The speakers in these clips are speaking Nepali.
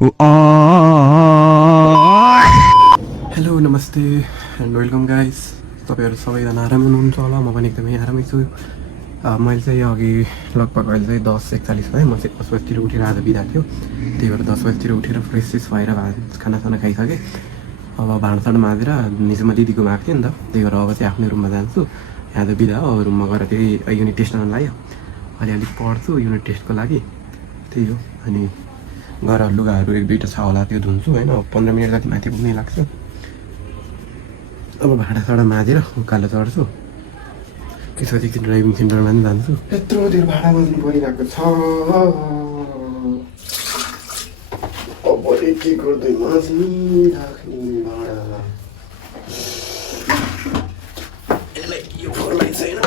हेलो नमस्ते एन्ड वेलकम गाइस। तपाईँहरू सबैजना आरामै हुनुहुन्छ होला, म पनि एकदमै आरामै छु। मैले चाहिँ अघि लगभग अहिले चाहिँ 10:41 भयो, म चाहिँ 10 बजीतिर उठेर आज बिदा थियो, त्यही भएर 10 बजीतिर उठेर फ्रेस भएर खानासाना खाइसकेँ। अब भाँडासाँडा माझेर हिजो म दिदीकोमा आएको थिएँ नि त, त्यही भएर अब चाहिँ आफ्नै रुममा जान्छु। यहाँ त बिदा हो, अब रुममा गएर त्यही युनिट टेस्ट आउनु लाग्यो, अहिले अलिक पढ्छु युनिट टेस्टको लागि, त्यही हो। अनि गएर लुगाहरू 1-2टा छ होला त्यो धुन्छु होइन, 15 मिनट जति माथि पुग्नै लाग्छ। अब भाँडासाँडा माझेर उकालो चढ्छु, त्यसपछि एकदिन ड्राइभिङ सेन्टरमा पनि जान्छु। यत्रो धेरै भाडा माझ्नु परिरहेको छ, अब के गर्दै माझिराख्ने भाडा। यसलाई यो फोरलाई छैन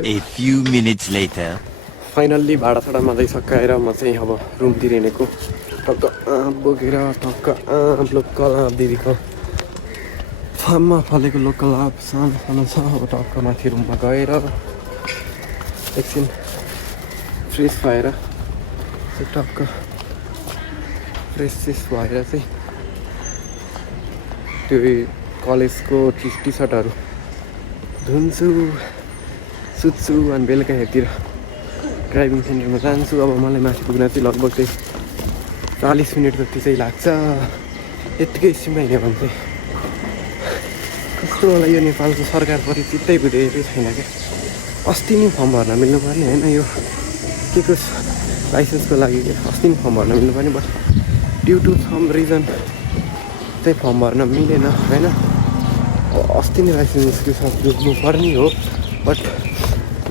A few minutes later. Finally भाँडासाँडा माझै सकाएर म चाहिँ अब रुमतिर हिँडेको, टक्क आँप बोकेर टक्क आँप लोकल आँप दिदीको फार्ममा फलेको लोकल आँप सानो सानो छ। अब टक्क माथि रुममा गएर एकछिन फ्रेस भएर टक्क फ्रेस भएर चाहिँ त्यो कलेजको टी सर्टहरू धुन्छु, सुत्छु अनि बेलुकातिर ड्राइभिङ सेन्टरमा जान्छु। अब मलाई माथि पुग्न चाहिँ लगभग चाहिँ 40 मिनट जति चाहिँ लाग्छ। यत्तिकै स्पिडमा हिँड्यो भने चाहिँ कस्तो होला, यो नेपालको सरकारप्रति चित्तै बुझेकै छैन क्या। अस्ति नै फर्म भर्न मिल्नुपर्ने होइन, यो के को लाइसेन्सको लागि अस्ति नै फर्म भर्न मिल्नुपर्ने, but due to some reason चाहिँ फर्म भर्न मिलेन होइन। अस्ति नै लाइसेन्सको साथ जोड्नु पर्ने हो, but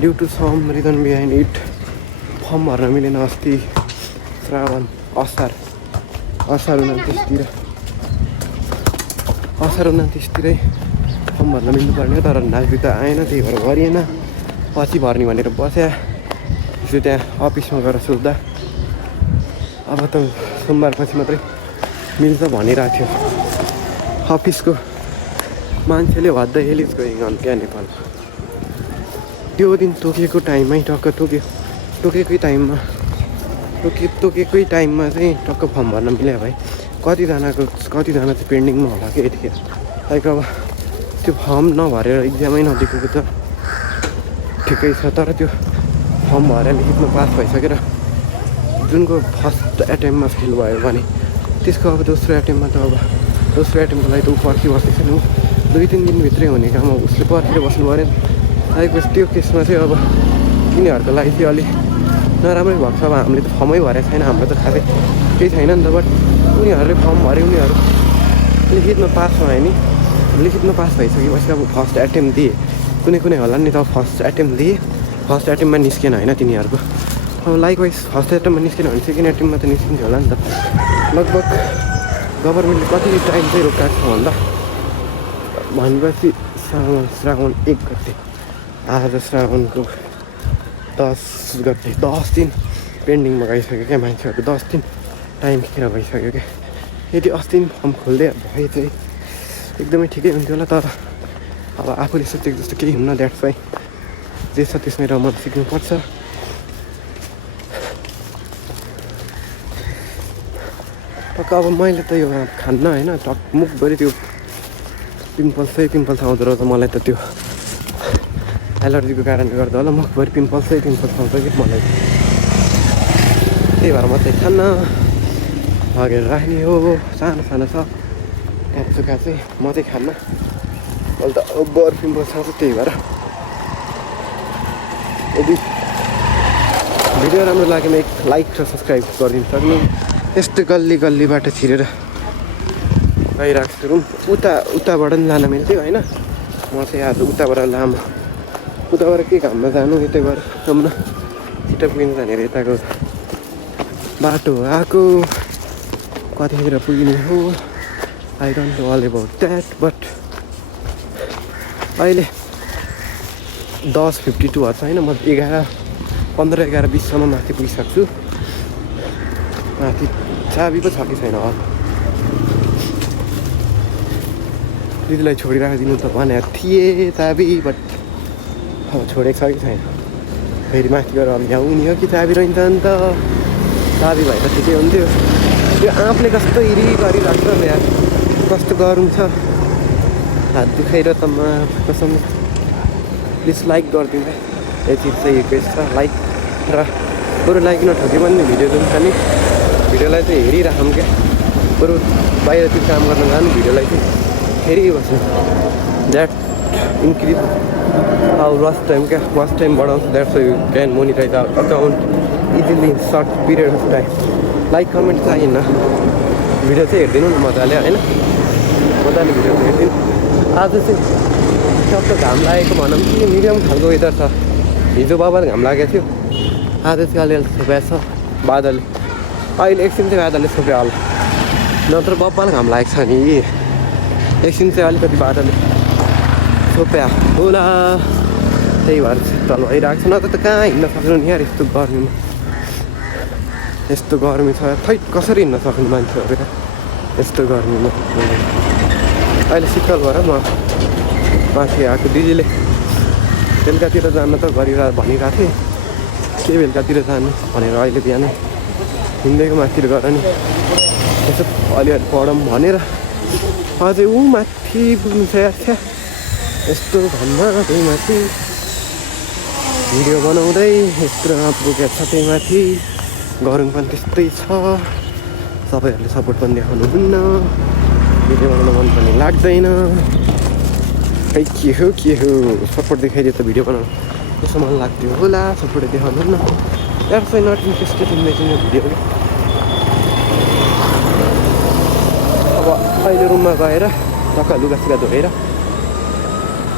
due to some reason behind it form भर्न मिलेन। अस्ति श्रावण असार 29तिरै फर्म भर्न मिल्नुपर्ने हो, तर नागरिकता आएन, त्यही भएर गरिएन। पछि भर्ने भनेर बस्या, त्यसो त्यहाँ अफिसमा गएर सोद्धा अब त सोमबारपछि मात्रै मिल्छ भनिरहेको थियो अफिसको मान्छेले। भद्दा एलिज गोइङ अन क्या नेपाल। त्यो दिन तोकेको टाइममै टक्क तोकेकै टाइममा चाहिँ टक्क फर्म भर्न मिल्यो भाइ। कतिजना चाहिँ पेन्डिङमा होला कि यतिखेर, लाइक अब त्यो फर्म नभरेर इक्जामै नदिएको त ठिकै छ, तर त्यो फर्म भरेर लिखितमा पास भइसकेर जुनको फर्स्ट एटेम्पमा फेल भयो भने त्यसको अब दोस्रो एटेम्पको लागि त ऊ पर्खिबस्दैछ नि। ऊ 2-3 दिनभित्रै हुने काम अब उसले पर्खेर बस्नु पऱ्यो नि। आएपछि त्यो केसमा चाहिँ अब तिनीहरूको लागि चाहिँ अलिक नराम्रै भएको छ। अब हामीले त फर्मै भरेको छैन, हाम्रो त खासै केही छैन नि त, बट उनीहरूले फर्म भरे, उनीहरू लिखितमा पास भयो नि, लिखितमा पास भइसकेपछि अब फर्स्ट एटेम्प दिए, कुनै होला नि त फर्स्ट एटेम्प दिए, फर्स्ट एटेम्पमा निस्केन होइन तिनीहरूको। अब लाइकवाइज फर्स्ट एटेम्पमा निस्केन भने सेकेन्ड एटेम्पमा त निस्किन्थ्यो होला नि त। लगभग गभर्मेन्टले कति टाइम चाहिँ रोकाएको छ भन्दा भनेपछि श्रावण 1 गते, आज श्रावणको 10 गते, 10 दिन पेन्डिङमा गइसक्यो क्या मान्छेहरू। 10 दिन टाइम किन भइसक्यो क्या। यदि अस्ति नै फर्म खोल्दै भए चाहिँ एकदमै ठिकै हुन्थ्यो होला, तर अब आफूले सोचेको जस्तो केही हुन्न। द्याट्स वाइ जे छ त्यसमै रमन सिक्नुपर्छ। टक्क अब मैले त यो खान्न होइन, मुखभरि त्यो पिम्पल्स आउँदो रहेछ मलाई त। त्यो एलर्जीको कारणले गर्दा होला मुखभरि पिम्पल्स आउँछ कि मलाई, त्यही भएर म चाहिँ खान्न, लगेर राख्ने हो। सानो छ काँचुका चाहिँ म चाहिँ खान्न, मैले त ओभर पिम्पल्स आउँछ, त्यही भएर। यदि भिडियो राम्रो लागेमा एक लाइक र सब्सक्राइब गरिदिनु सक्नु। यस्तो गल्लीबाट छिरेर गइरहेको छु रुम। उताबाट पनि जान मिल्थ्यो होइन, म चाहिँ आज उताबाट के घाममा जानु, यतैबाट जाउँ न, छिटो पुगिन्छ भनेर यताको बाटो आएको। कतिखेर पुगिने हो I don't know all about that, but अहिले 10:52 भएको छ होइन। म 15-11-20सम्म माथि पुगिसक्छु। माथि चाबी पो छ कि छैन, दिदीलाई छोडिराखिदिनु त भनेको थिएँ चाबी, बट अब छोडेको छ कि छैन। फेरि माथि गएर भ्याउने हो कि चाबी रहन्छ नि त, चाबी भए त ठिकै हुन्थ्यो। यो आँपले कस्तो हिरी गरिरहेको छ यार, कस्तो गरौँ छ, हात दुखाइरह त कसम। प्लिज लाइक गरिदिनु है, यति चाहिँ रिक्वेस्ट छ, लाइक। र बरु लाइक नठोके पनि भिडियो जान्छ नि, भिडियोलाई चाहिँ हेरिराखौँ क्या। बरु बाहिरतिर काम गर्न जानु, भिडियोलाई चाहिँ हेरिबस्नु। That increase our watch time क्या, वाच टाइम बढाउँछ। That's you can monetize our account easily short period of time. Like comment चाहिएन, भिडियो चाहिँ हेरिदिनु न मजाले होइन, मजाले भिडियो चाहिँ हेरिदिनु। आज चाहिँ टक्क घाम लागेको भनौँ कि मिडियम खालको वेदर छ। हिजो बाबा घाम लागेको थियो, आज चाहिँ अलिअलि छोपेको छ बादलले। अहिले एकछिन चाहिँ बादलले छोप्यो होला, नत्र बब्बाले घाम लागेको छ नि। एकछिन चाहिँ अलिकति बादलले छोप्या होला, त्यही भएर शीतल भइरहेको छ। नत्र त कहाँ हिँड्न सक्नु नि यार यस्तो गर्मीमा, यस्तो गर्मी छ। खै कसरी हिँड्न सक्नु मान्छेहरू क्या यस्तो गर्मीमा। अहिले शीतल भएर म माथि आएको। दिदीले बेलुकातिर जान त भनिरहेको थिएँ, के बेलुकातिर जानु भनेर। अहिले बिहानै हिँडेको माथितिर गएर नि यसो अलिअलि पढौँ भनेर। अझै ऊ माथि पुग्नु छ यार, क्या यस्तो घाममा त्यही माथि भिडियो बनाउँदै यत्रोमा पुगेको छ। त्यही माथि गरम पनि त्यस्तै छ, सबैहरूले सपोर्ट पनि देखाउनुहुन्न, भिडियो बनाउन मन पनि लाग्दैन। खै के हो सपोर्ट देखाइदियो त भिडियो बनाउनु यसो मन लाग्थ्यो होला, सपोर्ट देखाउनुहुन्न। That's why not interested in making a video. अब अहिले रुममा गएर टक्क लुगासुगा धोएर,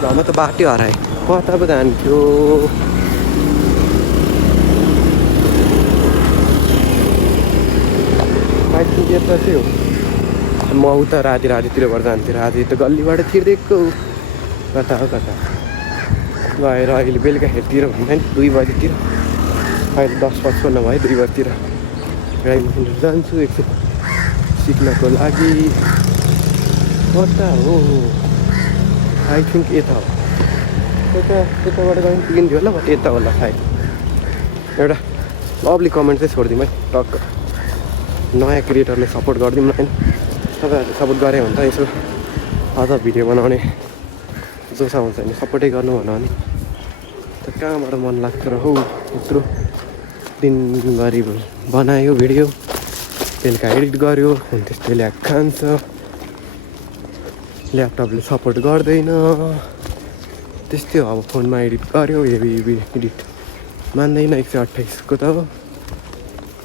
घरमा त बाटो हराएँ, कता पो जान्थ्यो। आइपुग्यो त थियो, म उता रातितिर भएर जान्थेँ। राति त गल्लीबाट छिर्दिएको कता हो कता गएर अहिले बेलुकाखेरतिर भन्दा नि 2 बजीतिर, अहिले 10:55 भयो, 2 बजीतिर ड्राइभिङ सेन्टर जान्छु एकछिन सिक्नको लागि। कता हो आई थिङ्क यता हो, त्यताबाट गयो भने पुगिन्थ्यो होला, बट यता होला सायद। एउटा लभली कमेन्ट चाहिँ छोडिदिउँ है, टक्क नयाँ क्रिएटरले सपोर्ट गरिदिउँ न होइन। तपाईँहरूले सपोर्ट गरे भने त यसो अझ भिडियो बनाउने जोसा हुन्छ नि, सपोर्टै गर्नु भन भने त कहाँबाट मन लाग्छ र हौ। यत्रो दिनभरि बनायो भिडियो, बेलुका एडिट गऱ्यो, अनि त्यस्तै ल्याग खान्छ, ल्यापटपले सपोर्ट गर्दैन, त्यस्तै हो। अब फोनमा एडिट गऱ्यो, हेभी एडिट मान्दैन, 128को त हो,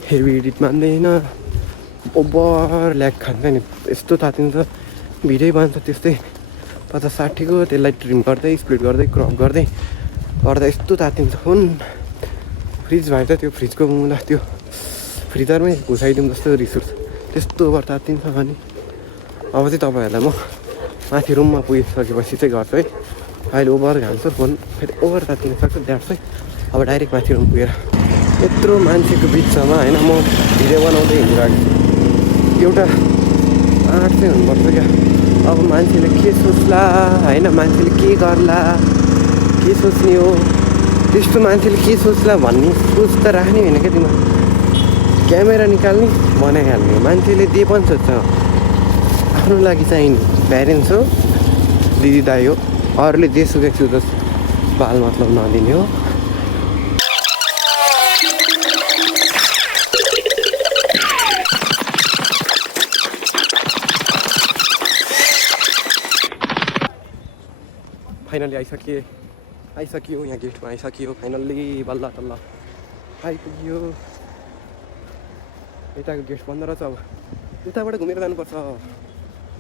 हेभी एडिट मान्दैन, ओभर ल्याग खान्छ नि। यस्तो तातिन्छ भिडियो बन्छ त्यस्तै 50-60को, त्यसलाई ट्रिम गर्दै स्प्लिट गर्दै क्रप गर्दै यस्तो तातिन्छ फोन। फ्रिज भए त त्यो फ्रिजको मुला त्यो फ्रिजरमै घुसाइदिउँ जस्तो रिस उठ्छ, त्यस्तो ओभर तातिन्छ भने। अब चाहिँ तपाईँहरूलाई म माथि रुममा पुगिसकेपछि चाहिँ गर्छु है। अहिले ओभर घान्छ फोन, फेरि ओभर तातिन सक्छ, द्याट्स है। अब डाइरेक्ट माथि रुम पुगेर यत्रो मान्छेको बिचमा होइन म भिडियो बनाउँदै हिँडिरहेको छु। एउटा आँट चाहिँ हुनुपर्छ क्या। अब मान्छेले के सोच्ला होइन, मान्छेले के गर्ला, के सोच्ने हो, त्यस्तो मान्छेले के सोच्ला भन्ने सोच त राख्ने होइन क्या तिमीलाई। क्यामेरा निकाल्ने बनाइहाल्ने, मान्छेले जे पनि सोध्छ आफ्नो लागि चाहिने। प्यारेन्ट्स हो, दिदी दाइ हो, अरूले जे सुकेको छु बाल मतलब नदिने हो। फाइनली आइसकियो यहाँ गेटमा आइसकियो फाइनल्ली, बल्ल तल्ल आइपुग्यो। यताको गेट बन्द रहेछ, अब उताबाट घुमेर जानुपर्छ,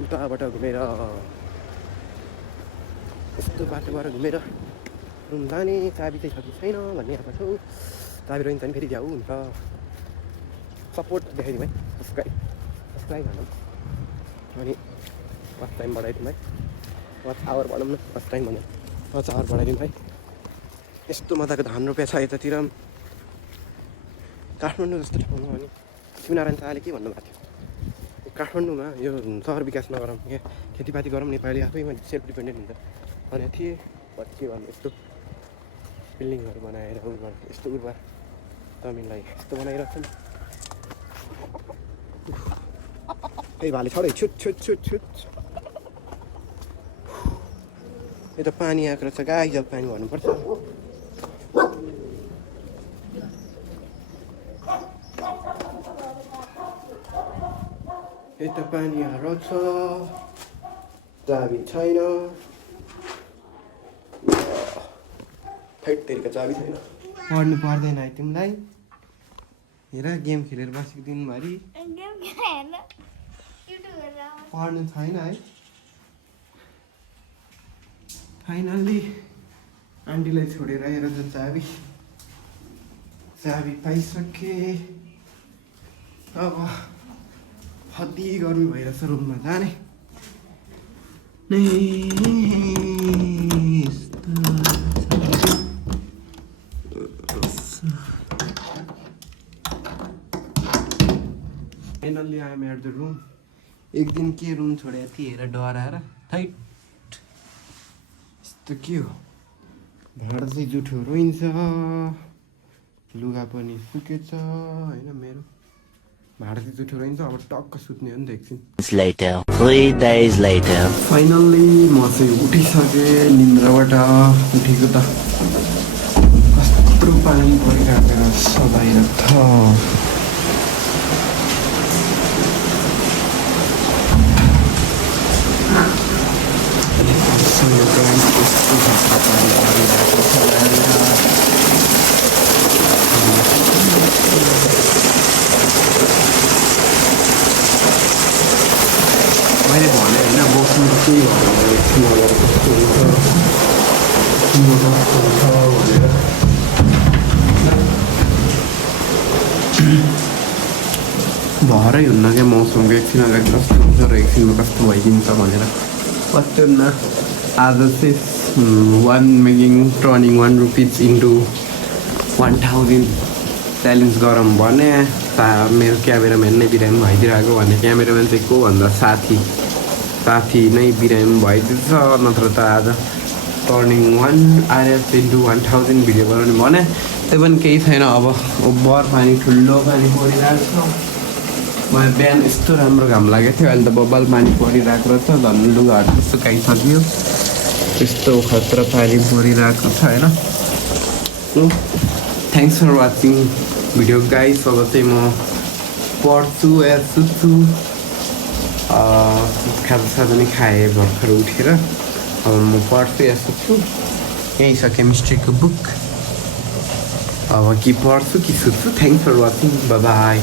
उताबाट घुमेर यस्तो बाटोबाट घुमेर रुम जाने। चाबी चाहिँ छ कि छैन भन्ने आएको छु, चाबी रहन्छ भने फेरि भ्याउ हुन्छ। सपोर्ट देखाइदिउँ है, सब्सक्राइब भनौँ, अनि वाच टाइम बढाइदिउँ है, वाच आवर भनौँ न, वाच टाइम भनौँ, वाच आवर बढाइदिउँ है। यस्तो मजाको धान रोपेको छ यतातिर, काठमाडौँ जस्तो ठाउँमा। अनि लक्ष्मीनारायण शाहले के भन्नुभएको थियो, काठमाडौँमा यो सहर विकास नगरौँ खेतीपाती गरौँ नेपाली आफैमा सेल्फ डिपेन्डेन्ट हुन्छ भनेको थिएँ बट के भन्नु यस्तो बिल्डिङहरू बनाएर उर्वर यस्तो उर्वर जमिनलाई यस्तो बनाइरहेको छ नि भाले छोडे छुट छुट छुट छुट यो त पानी आएको रहेछ गाई जब पानी भर्नुपर्छ यता पानी हारो छ चाबी छैन फैटतेरिका चाबी छैन पढ्नु पर्दैन है तिमीलाई हेर गेम खेलेर बसेको दिनभरि पढ्नु छैन है फाइनल्ली आन्टीलाई छोडेर हेर त चाबी पाइसके अब हद्दी गर्मी भइरहेछ रुममा जाने finally I'm at the room एक दिन के रुम छोडेको थिएँ हेर डराएर थैट यस्तो के हो भाँडा चाहिँ जुठो रोइन्छ लुगा पनि सुकेछ होइन मेरो भाँडा चाहिँ जुठो रोइन्छ अब टक्क सुत्ने हो नि त एकछिन Later, 3 days later. फाइनल्ली म चाहिँ उठिसकेँ निन्द्राबाट उठेको त कस्तो पानी परिरहेको रहेछ बाहिर त मैले भने होइन बस्नु केही भनेर कस्तो हुन्छ भनेर भरै हुन्न क्या मौसमको एकछिन अगाडि कस्तो हुन्छ र एकछिनमा कस्तो भइदिन्छ भनेर पत्तो न आज चाहिँ टर्निङ 1 रुपिज इन्टु 1000 च्यालेन्ज गरौँ भने मेरो क्यामेराम्यान नै बिरामी भइदिरहेको भने क्यामेराम्यान चाहिँ को भन्दा साथी नै बिरामी भइदिन्छ नत्र त आज टर्निङ 1 आइएफ इन्टु 1000 भिडियो बनाउने भने त्यो पनि केही छैन अब बर पानी ठुलो पानी परिरहेको छ मलाई बिहान यस्तो राम्रो घाम लागेको थियो अहिले त बब्बाल पानी परिरहेको रहेछ झन् लुगाहरू सुकाइसक्यो यस्तो खतरा पानी परिरहेको छ होइन so thanks for watching video guys अब चाहिँ म पढ्छु या सुत्छु खाजासाजा पनि खाएँ भर्खर उठेर अब म पढ्छु या सुत्छु यहीँ छ केमिस्ट्रीको बुक अब कि पढ्छु कि सुत्छु थ्याङ्क्स फर वाचिङ बाई